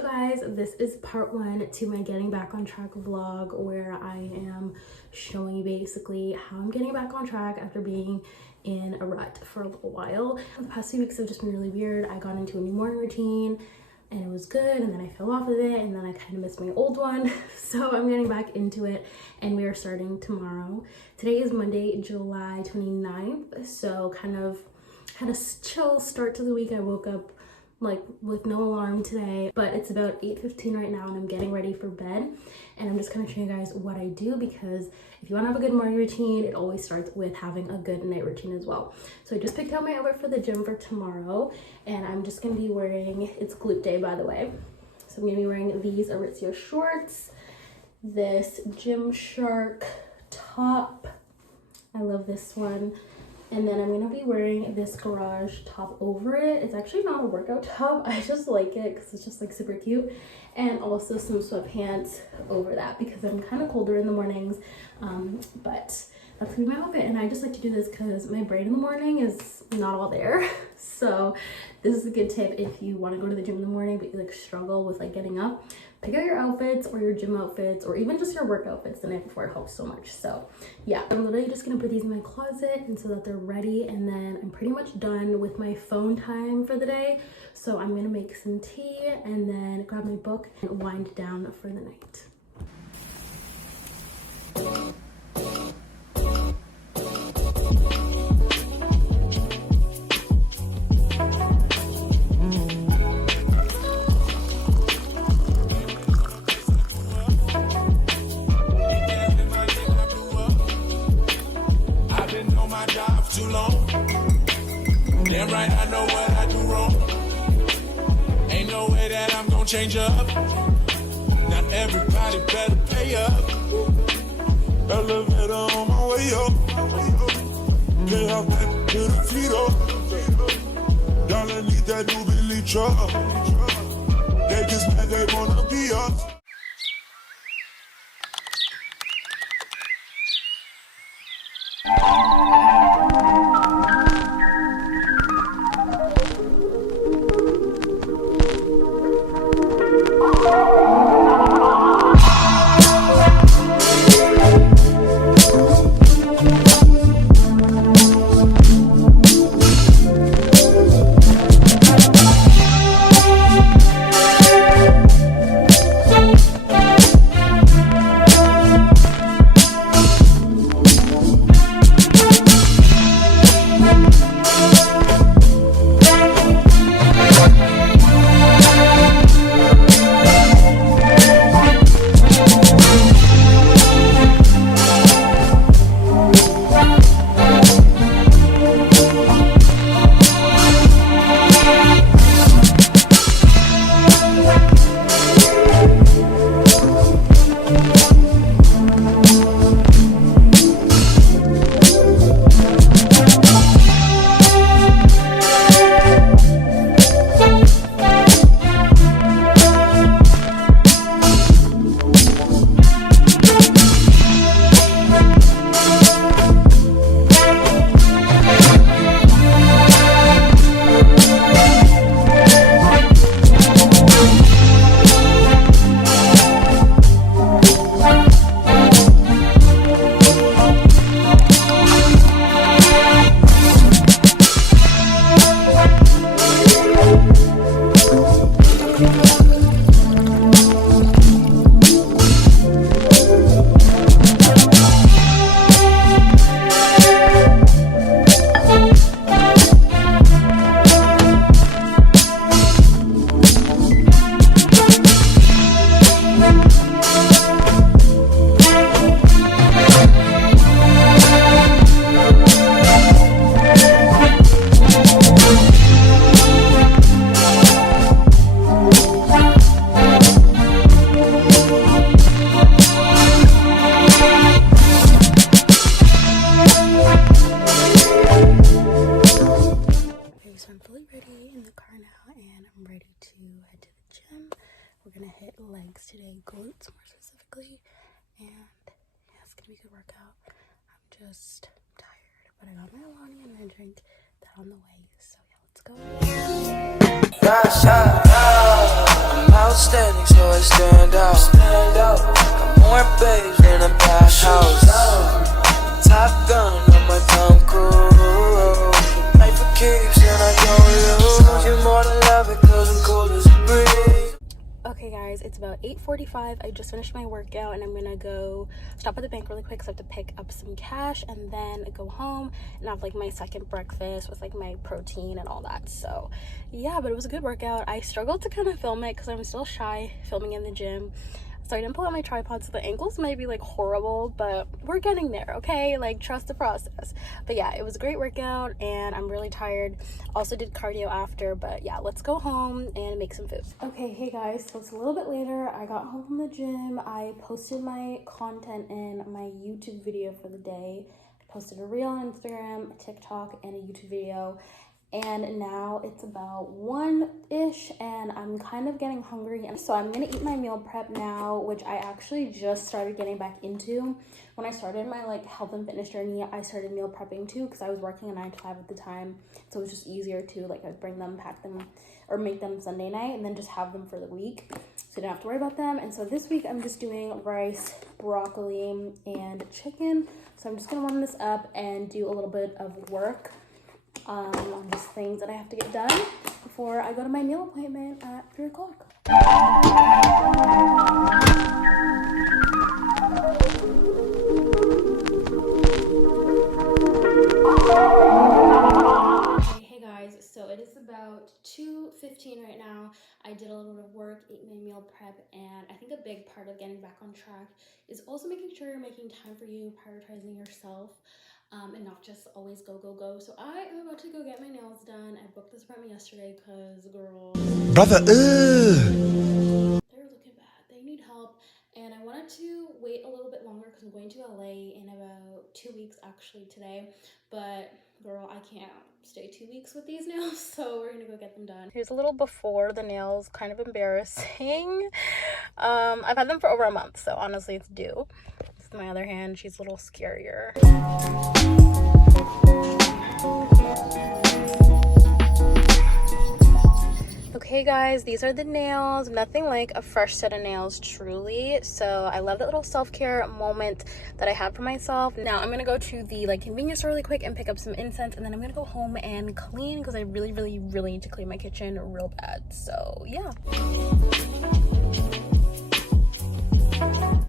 So guys, this is part one to my getting back on track vlog, where I am showing you basically how I'm getting back on track after being in a rut for a little while. The past few weeks have just been really weird. I got into a new morning routine and it was good, and then I fell off of it, and then I kind of missed my old one. So I'm getting back into it, and we are starting tomorrow. Today is Monday, July 29th, so kind of had a chill start to the week. I woke up like with no alarm today, but it's about 8:15 right now and I'm getting ready for bed, and I'm just kind of showing you guys what I do, because if you want to have a good morning routine, it always starts with having a good night routine as well. So I just picked out my outfit for the gym for tomorrow, and I'm just going to be wearing, it's glute day by the way, so I'm going to be wearing these Aritzia shorts, this Gymshark top, I love this one, and then I'm going to be wearing this Garage top over it. It's actually not a workout top. I just like it because it's just like super cute. And also some sweatpants over that because I'm kind of colder in the mornings. But that's going to be my outfit. And I just like to do this because my brain in the morning is not all there. So this is a good tip if you want to go to the gym in the morning but you like struggle with like getting up. Pick out your outfits or your gym outfits or even just your work outfits the night before. It helps so much. So yeah, I'm literally just gonna put these in my closet and so that they're ready, and then I'm pretty much done with my phone time for the day. So I'm gonna make some tea and then grab my book and wind down for the night. Too long. Damn right, I know what I do wrong. Ain't no way that I'm gonna change up. Not everybody better pay up. Elevator on my way up. Can't help that to the feet up. Darling, need that new Billy truck. They just mad they wanna be up. Legs today, glutes more specifically, and yeah, it's gonna be a good workout. I'm just tired, but I got my Alani and I drink that on the way, so yeah, let's go. I'm outstanding, so I stand out. Got more babes than a bathhouse. Top gun on my Tom Cruise. Life for keeps and I don't lose. You more than love it 'cause I'm cold as a breeze. Okay guys, it's about 8:45. I just finished my workout and I'm gonna go stop at the bank really quick because I have to pick up some cash and then go home and have like my second breakfast with like my protein and all that. So yeah, but it was a good workout. I struggled to kind of film it because I'm still shy filming in the gym. So I didn't pull out my tripod, so the angles might be like horrible, but we're getting there, okay? Like, trust the process. But yeah, it was a great workout and I'm really tired. Also did cardio after, but yeah, let's go home and make some food. Okay, hey guys, so it's a little bit later. I got home from the gym. I posted my content in my YouTube video for the day. I posted a reel on Instagram, a TikTok, and a YouTube video. And now it's about 1-ish and I'm kind of getting hungry, and so I'm gonna eat my meal prep now, which I actually just started getting back into. When I started my like health and fitness journey, I started meal prepping too because I was working a 9 to 5 at the time, so it was just easier to like I'd bring them, pack them, or make them Sunday night and then just have them for the week, so I didn't have to worry about them. And so this week I'm just doing rice, broccoli, and chicken. So I'm just gonna warm this up and do a little bit of work on just things that I have to get done before I go to my meal appointment at 3 o'clock. Okay, hey guys, so it is about 2:15 right now. I did a little bit of work, ate my meal prep, and I think a big part of getting back on track is also making sure you're making time for you, prioritizing yourself. And not just always go, go, go. So I am about to go get my nails done. I booked this appointment yesterday because, girl, Brother, they're looking bad. They need help. And I wanted to wait a little bit longer because I'm going to LA in about 2 weeks, actually, today. But, girl, I can't stay 2 weeks with these nails, so we're going to go get them done. Here's a little before the nails, kind of embarrassing. I've had them for over a month, so honestly, it's due. My other hand, she's a little scarier. Okay guys, these are the nails. Nothing like a fresh set of nails, truly. So I love that little self-care moment that I had for myself. Now I'm gonna go to the like convenience store really quick and pick up some incense, and then I'm gonna go home and clean because I really need to clean my kitchen real bad. So yeah.